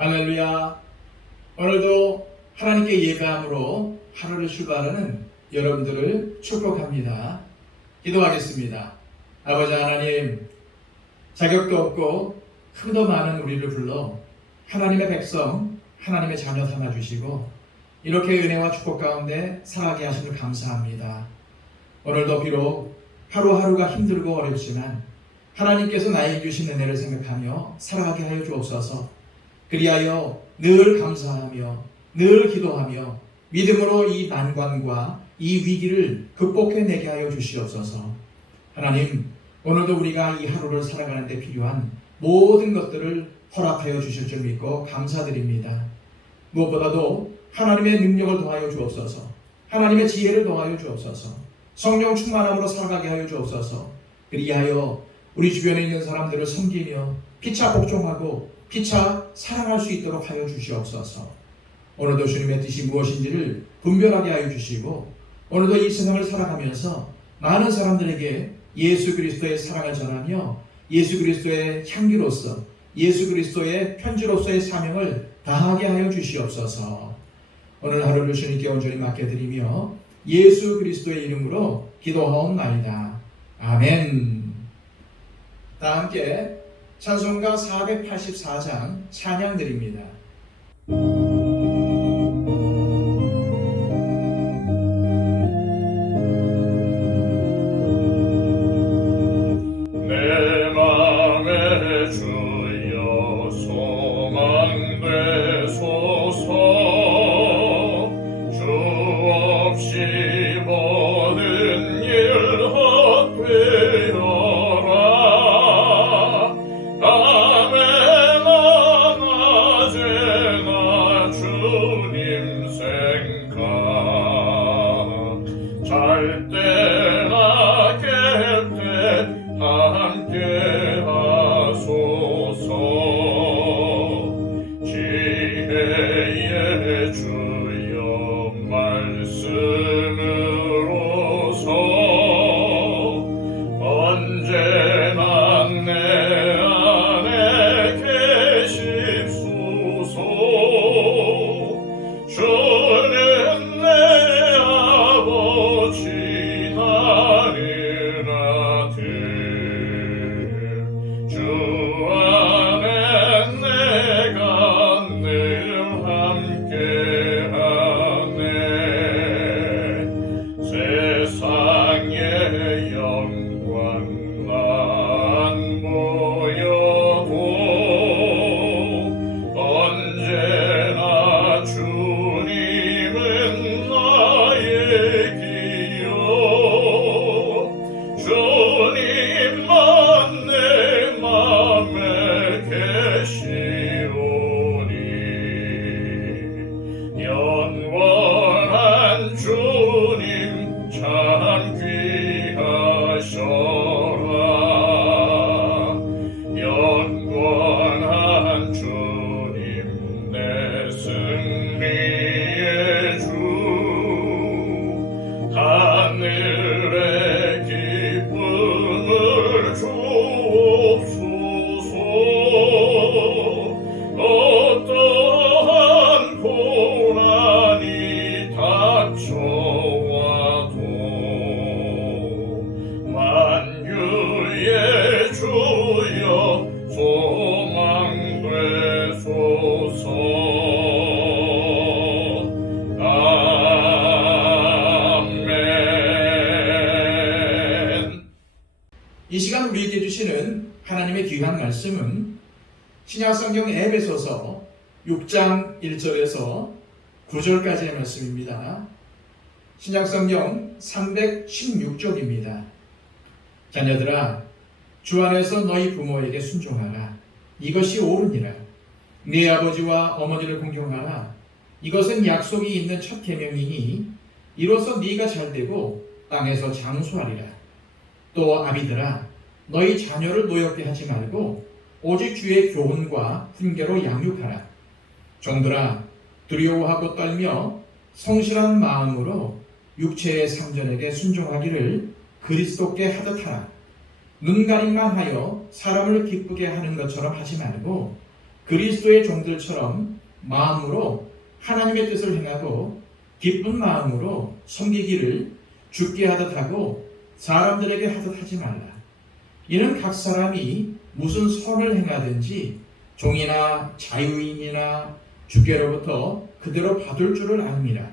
할렐루야. 오늘도 하나님께 예배함으로 하루를 출발하는 여러분들을 축복합니다. 기도하겠습니다. 아버지 하나님, 자격도 없고 흠도 많은 우리를 불러 하나님의 백성, 하나님의 자녀 삼아주시고 이렇게 은혜와 축복 가운데 살아가게 하심을 감사합니다. 오늘도 비록 하루하루가 힘들고 어렵지만 하나님께서 나에게 주신 은혜를 생각하며 살아가게 하여 주옵소서. 그리하여 늘 감사하며 늘 기도하며 믿음으로 이 난관과 이 위기를 극복해내게 하여 주시옵소서. 하나님, 오늘도 우리가 이 하루를 살아가는 데 필요한 모든 것들을 허락하여 주실 줄 믿고 감사드립니다. 무엇보다도 하나님의 능력을 더하여 주옵소서. 하나님의 지혜를 더하여 주옵소서. 성령 충만함으로 살아가게 하여 주옵소서. 그리하여 우리 주변에 있는 사람들을 섬기며 피차 복종하고 피차 사랑할 수 있도록 하여 주시옵소서. 오늘도 주님의 뜻이 무엇인지를 분별하게 하여 주시고 오늘도 이 세상을 살아가면서 많은 사람들에게 예수 그리스도의 사랑을 전하며 예수 그리스도의 향기로서 예수 그리스도의 편지로서의 사명을 다하게 하여 주시옵소서. 오늘 하루를 주님께 온전히 맡겨드리며 예수 그리스도의 이름으로 기도하옵나이다. 아멘. 다 함께 찬송가 484장 찬양 드립니다. 내 맘에 주여 소망 되소서. 주 없이 모든 일 헛되어라. 밤에나 낮에나 주님 생각, 잘 때나 깰 때 함께 하소서. 지혜의 주여 말씀으로서 언제나 내 안에 계십소서. 주는 내 아버지 나를 아들, 주 안에 내가 늘 함께하네. 세상의 영광 난 보여도 언제나 주님은 나의 기여. 주님만 내 맘에 계시오니 영원한 주님 참 귀하셔라. 영원한 주님 내 승리의 주, 하늘의 기쁨을 주옵소서. 어떠한 고난이 닥쳐와도 만유의 주여 소망 되소서. 아멘. 이 시간 우리에게 주시는 하나님의 귀한 말씀은 신약성경 에베소서 6장 1절에서 9절까지의 말씀입니다. 신약성경 316쪽입니다. 자녀들아, 주 안에서 너희 부모에게 순종하라. 이것이 옳으니라. 네 아버지와 어머니를 공경하라. 이것은 약속이 있는 첫 계명이니 이로써 네가 잘되고 땅에서 장수하리라. 또 아비들아, 너희 자녀를 노엽게 하지 말고 오직 주의 교훈과 훈계로 양육하라. 종들아, 두려워하고 떨며 성실한 마음으로 육체의 상전에게 순종하기를 그리스도께 하듯 하라. 눈가림만 하여 사람을 기쁘게 하는 것처럼 하지 말고 그리스도의 종들처럼 마음으로 하나님의 뜻을 행하고 기쁜 마음으로 섬기기를 죽게 하듯 하고 사람들에게 하듯 하지 말라. 이는 각 사람이 무슨 선을 행하든지 종이나 자유인이나 주께로부터 그대로 받을 줄을 압니다.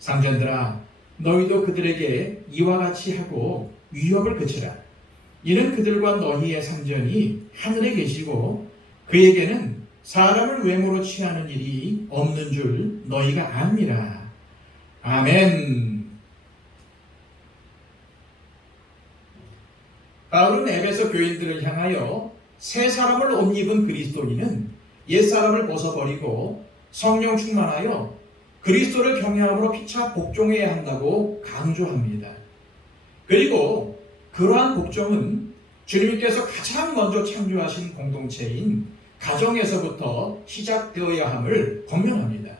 상전들아, 너희도 그들에게 이와 같이 하고 위협을 그치라. 이는 그들과 너희의 상전이 하늘에 계시고 그에게는 사람을 외모로 취하는 일이 없는 줄 너희가 압니다. 아멘. 바울은 에베소 교인들을 향하여 새 사람을 옷 입은 그리스도인은 옛 사람을 벗어버리고 성령 충만하여 그리스도를 경외함으로 피차 복종해야 한다고 강조합니다. 그리고 그러한 복종은 주님께서 가장 먼저 창조하신 공동체인 가정에서부터 시작되어야 함을 권면합니다.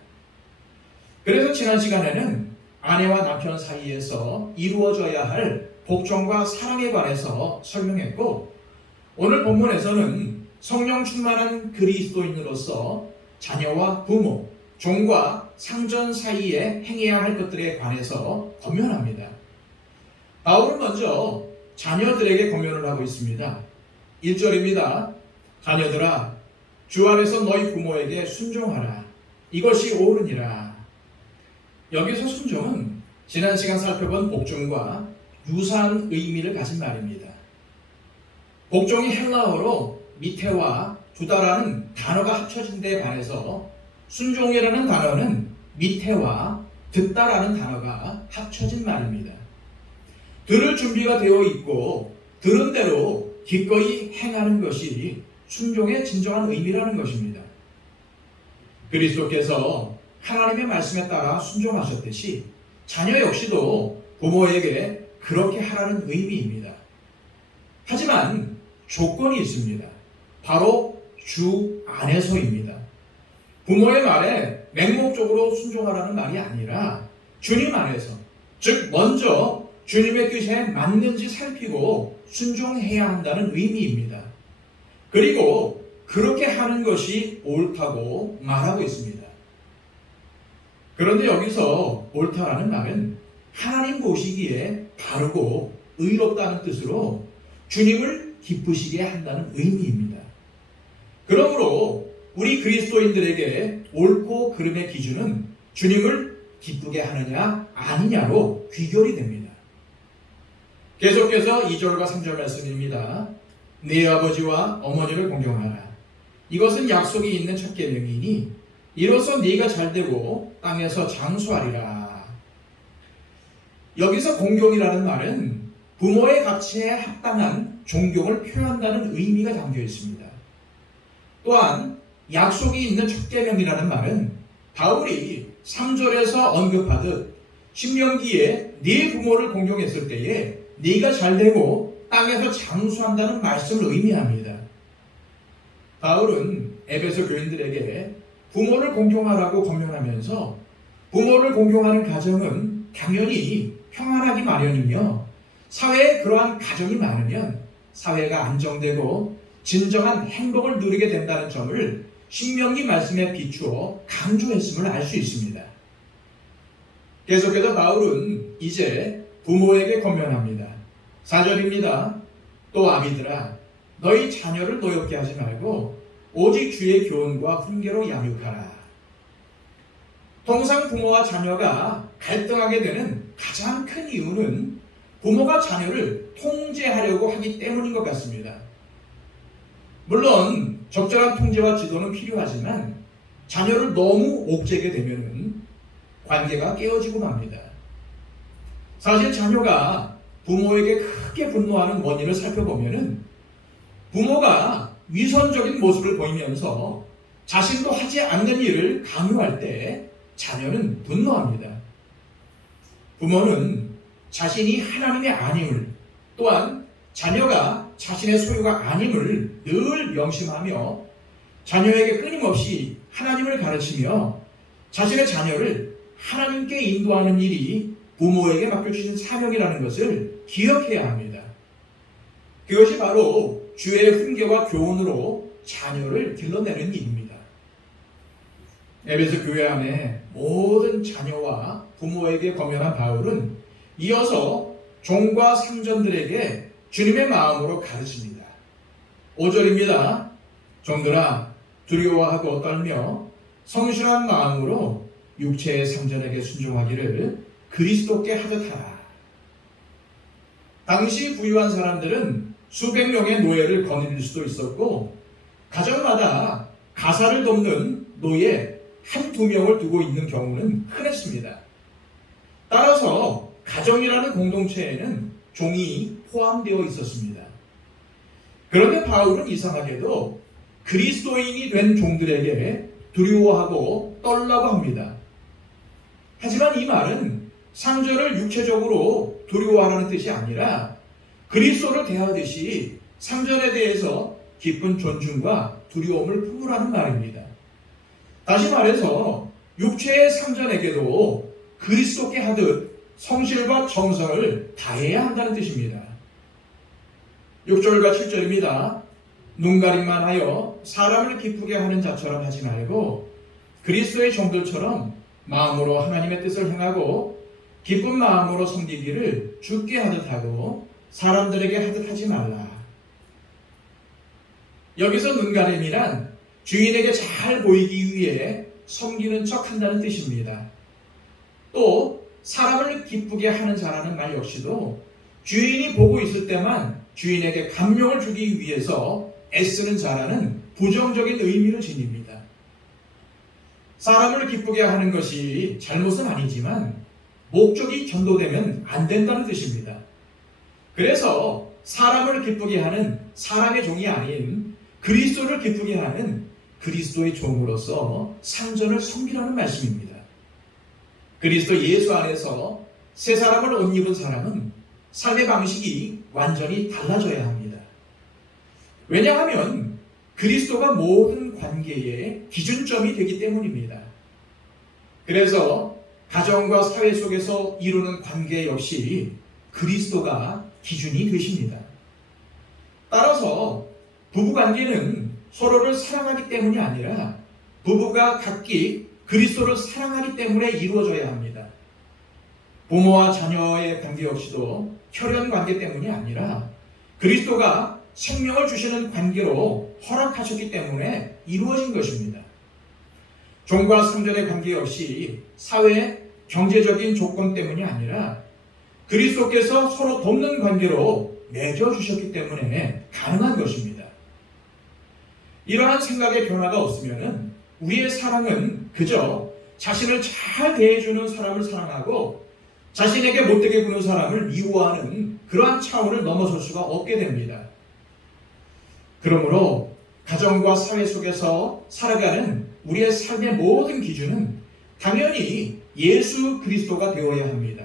그래서 지난 시간에는 아내와 남편 사이에서 이루어져야 할 복종과 사랑에 관해서 설명했고, 오늘 본문에서는 성령 충만한 그리스도인으로서 자녀와 부모, 종과 상전 사이에 행해야 할 것들에 관해서 권면합니다. 바울은 먼저 자녀들에게 권면을 하고 있습니다. 1절입니다. 자녀들아, 주 안에서 너희 부모에게 순종하라. 이것이 옳으니라. 여기서 순종은 지난 시간 살펴본 복종과 유사한 의미를 가진 말입니다. 복종이 헬라어로 미테와 두다라는 단어가 합쳐진 데에 반해서 순종이라는 단어는 미테와 듣다라는 단어가 합쳐진 말입니다. 들을 준비가 되어 있고 들은 대로 기꺼이 행하는 것이 순종의 진정한 의미라는 것입니다. 그리스도께서 하나님의 말씀에 따라 순종하셨듯이 자녀 역시도 부모에게 그렇게 하라는 의미입니다. 하지만 조건이 있습니다. 바로 주 안에서입니다. 부모의 말에 맹목적으로 순종하라는 말이 아니라 주님 안에서, 즉 먼저 주님의 뜻에 맞는지 살피고 순종해야 한다는 의미입니다. 그리고 그렇게 하는 것이 옳다고 말하고 있습니다. 그런데 여기서 옳다라는 말은 하나님 보시기에 바르고 의롭다는 뜻으로 주님을 기쁘시게 한다는 의미입니다. 그러므로 우리 그리스도인들에게 옳고 그름의 기준은 주님을 기쁘게 하느냐 아니냐로 귀결이 됩니다. 계속해서 2절과 3절 말씀입니다. 네 아버지와 어머니를 공경하라. 이것은 약속이 있는 첫 계명이니 이로써 네가 잘되고 땅에서 장수하리라. 여기서 공경이라는 말은 부모의 가치에 합당한 존경을 표현한다는 의미가 담겨 있습니다. 또한 약속이 있는 첫 계명이라는 말은 바울이 3절에서 언급하듯 신명기에 네 부모를 공경했을 때에 네가 잘되고 땅에서 장수한다는 말씀을 의미합니다. 바울은 에베소 교인들에게 부모를 공경하라고 권면하면서 부모를 공경하는 가정은 당연히 평안하기 마련이며 사회에 그러한 가정이 많으면 사회가 안정되고 진정한 행복을 누리게 된다는 점을 신명기 말씀에 비추어 강조했음을 알 수 있습니다. 계속해서 바울은 이제 부모에게 권면합니다. 4절입니다. 또 아비들아, 너희 자녀를 노엽게 하지 말고 오직 주의 교훈과 훈계로 양육하라. 통상 부모와 자녀가 갈등하게 되는 가장 큰 이유는 부모가 자녀를 통제하려고 하기 때문인 것 같습니다. 물론 적절한 통제와 지도는 필요하지만 자녀를 너무 옥죄게 되면 관계가 깨어지고 맙니다. 사실 자녀가 부모에게 크게 분노하는 원인을 살펴보면 부모가 위선적인 모습을 보이면서 자신도 하지 않는 일을 강요할 때 자녀는 분노합니다. 부모는 자신이 하나님의 아님을, 또한 자녀가 자신의 소유가 아님을 늘 명심하며 자녀에게 끊임없이 하나님을 가르치며 자신의 자녀를 하나님께 인도하는 일이 부모에게 맡겨주신 사명이라는 것을 기억해야 합니다. 그것이 바로 주의 훈계와 교훈으로 자녀를 길러내는 일입니다. 에베소 교회 안에 모든 자녀와 부모에게 검열한 바울은 이어서 종과 상전들에게 주님의 마음으로 가르칩니다. 5절입니다. 종들아 두려워하고 떨며 성실한 마음으로 육체의 상전에게 순종하기를 그리스도께 하듯 하라. 당시 부유한 사람들은 수백 명의 노예를 거느릴 수도 있었고 가정마다 가사를 돕는 노예 한두 명을 두고 있는 경우는 흔했습니다. 따라서 가정이라는 공동체에는 종이 포함되어 있었습니다. 그런데 바울은 이상하게도 그리스도인이 된 종들에게 두려워하고 떨라고 합니다. 하지만 이 말은 상전을 육체적으로 두려워하라는 뜻이 아니라 그리스도를 대하듯이 상전에 대해서 깊은 존중과 두려움을 품으라는 말입니다. 다시 말해서 육체의 상전에게도 그리스도께 하듯 성실과 정성을 다해야 한다는 뜻입니다. 6절과 7절입니다. 눈가림만 하여 사람을 기쁘게 하는 자처럼 하지 말고 그리스도의 종들처럼 마음으로 하나님의 뜻을 행하고 기쁜 마음으로 섬기기를 주께 하듯 하고 사람들에게 하듯 하지 말라. 여기서 눈가림이란 주인에게 잘 보이기 위해 섬기는 척 한다는 뜻입니다. 또 사람을 기쁘게 하는 자라는 말 역시도 주인이 보고 있을 때만 주인에게 감명을 주기 위해서 애쓰는 자라는 부정적인 의미를 지닙니다. 사람을 기쁘게 하는 것이 잘못은 아니지만 목적이 전도되면 안 된다는 뜻입니다. 그래서 사람을 기쁘게 하는 사람의 종이 아닌 그리스도를 기쁘게 하는 그리스도의 종으로서 상전을 섬기라는 말씀입니다. 그리스도 예수 안에서 새 사람을 옷 입은 사람은 삶의 방식이 완전히 달라져야 합니다. 왜냐하면 그리스도가 모든 관계의 기준점이 되기 때문입니다. 그래서 가정과 사회 속에서 이루는 관계 역시 그리스도가 기준이 되십니다. 따라서 부부관계는 서로를 사랑하기 때문이 아니라 부부가 각기 그리스도를 사랑하기 때문에 이루어져야 합니다. 부모와 자녀의 관계 역시도 혈연 관계 때문이 아니라 그리스도가 생명을 주시는 관계로 허락하셨기 때문에 이루어진 것입니다. 종과 상전의 관계 역시 사회 경제적인 조건 때문이 아니라 그리스도께서 서로 돕는 관계로 맺어주셨기 때문에 가능한 것입니다. 이러한 생각의 변화가 없으면 우리의 사랑은 그저 자신을 잘 대해주는 사람을 사랑하고 자신에게 못되게 구는 사람을 미워하는 그러한 차원을 넘어설 수가 없게 됩니다. 그러므로 가정과 사회 속에서 살아가는 우리의 삶의 모든 기준은 당연히 예수 그리스도가 되어야 합니다.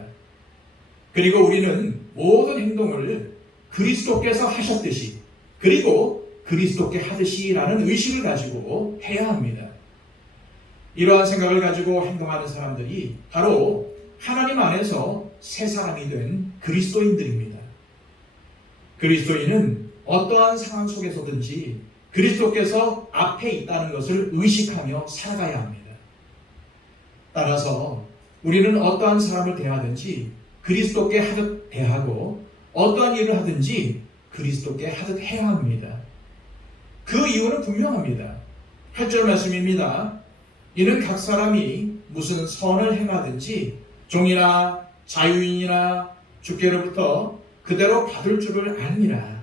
그리고 우리는 모든 행동을 그리스도께서 하셨듯이 그리고 그리스도께 하듯이라는 의식을 가지고 해야 합니다. 이러한 생각을 가지고 행동하는 사람들이 바로 하나님 안에서 새 사람이 된 그리스도인들입니다. 그리스도인은 어떠한 상황 속에서든지 그리스도께서 앞에 있다는 것을 의식하며 살아가야 합니다. 따라서 우리는 어떠한 사람을 대하든지 그리스도께 하듯 대하고 어떠한 일을 하든지 그리스도께 하듯 해야 합니다. 그 이유는 분명합니다. 8절 말씀입니다. 이는 각 사람이 무슨 선을 행하든지 종이나 자유인이나 주께로부터 그대로 받을 줄을 아니라.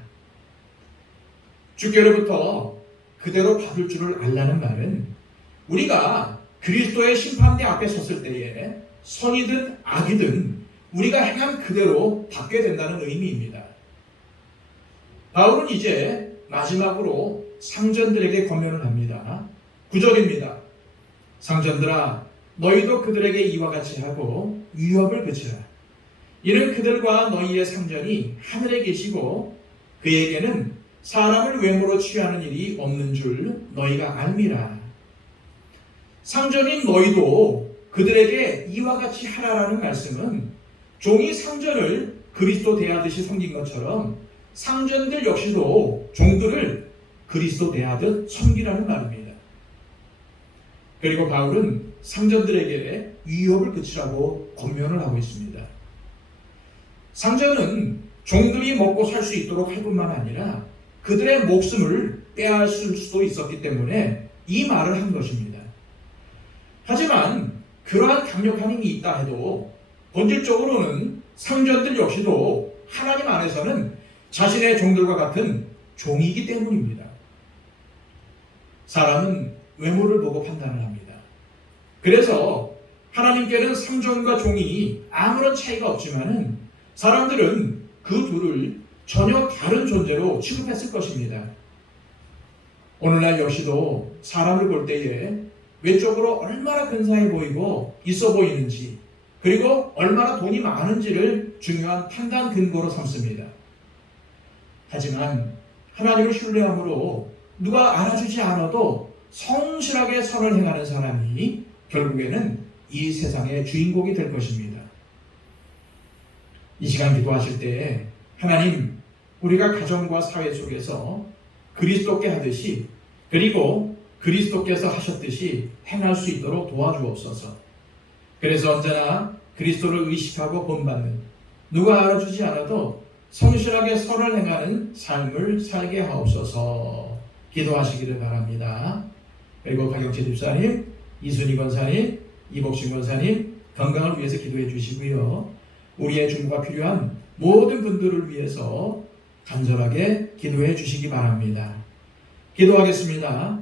주께로부터 그대로 받을 줄을 알라는 말은 우리가 그리스도의 심판대 앞에 섰을 때에 선이든 악이든 우리가 행한 그대로 받게 된다는 의미입니다. 바울은 이제 마지막으로 상전들에게 권면을 합니다. 9절입니다. 상전들아 너희도 그들에게 이와 같이 하고 위협을 그치라. 이는 그들과 너희의 상전이 하늘에 계시고 그에게는 사람을 외모로 취하는 일이 없는 줄 너희가 알미라. 상전인 너희도 그들에게 이와 같이 하라라는 말씀은 종이 상전을 그리스도 대하듯이 섬긴 것처럼 상전들 역시도 종들을 그리스도 대하듯 섬기라는 말입니다. 그리고 바울은 상전들에게 위협을 그치라고 권면을 하고 있습니다. 상전은 종들이 먹고 살 수 있도록 할 뿐만 아니라 그들의 목숨을 빼앗을 수도 있었기 때문에 이 말을 한 것입니다. 하지만 그러한 강력한 힘이 있다 해도 본질적으로는 상전들 역시도 하나님 안에서는 자신의 종들과 같은 종이기 때문입니다. 사람은 외모를 보고 판단을 합니다. 그래서 하나님께는 상전과 종이 아무런 차이가 없지만은 사람들은 그 둘을 전혀 다른 존재로 취급했을 것입니다. 오늘날 역시도 사람을 볼 때에 외적으로 얼마나 근사해 보이고 있어 보이는지, 그리고 얼마나 돈이 많은지를 중요한 판단 근거로 삼습니다. 하지만 하나님을 신뢰함으로 누가 알아주지 않아도 성실하게 선을 행하는 사람이 결국에는 이 세상의 주인공이 될 것입니다. 이 시간 기도하실 때 하나님, 우리가 가정과 사회 속에서 그리스도께 하듯이, 그리고 그리스도께서 하셨듯이 행할 수 있도록 도와주옵소서. 그래서 언제나 그리스도를 의식하고 본받는, 누가 알아주지 않아도 성실하게 선을 행하는 삶을 살게 하옵소서. 기도하시기를 바랍니다. 그리고 박영채 집사님, 이순희 권사님, 이복신 권사님 건강을 위해서 기도해 주시고요. 우리의 중보가 필요한 모든 분들을 위해서 간절하게 기도해 주시기 바랍니다. 기도하겠습니다.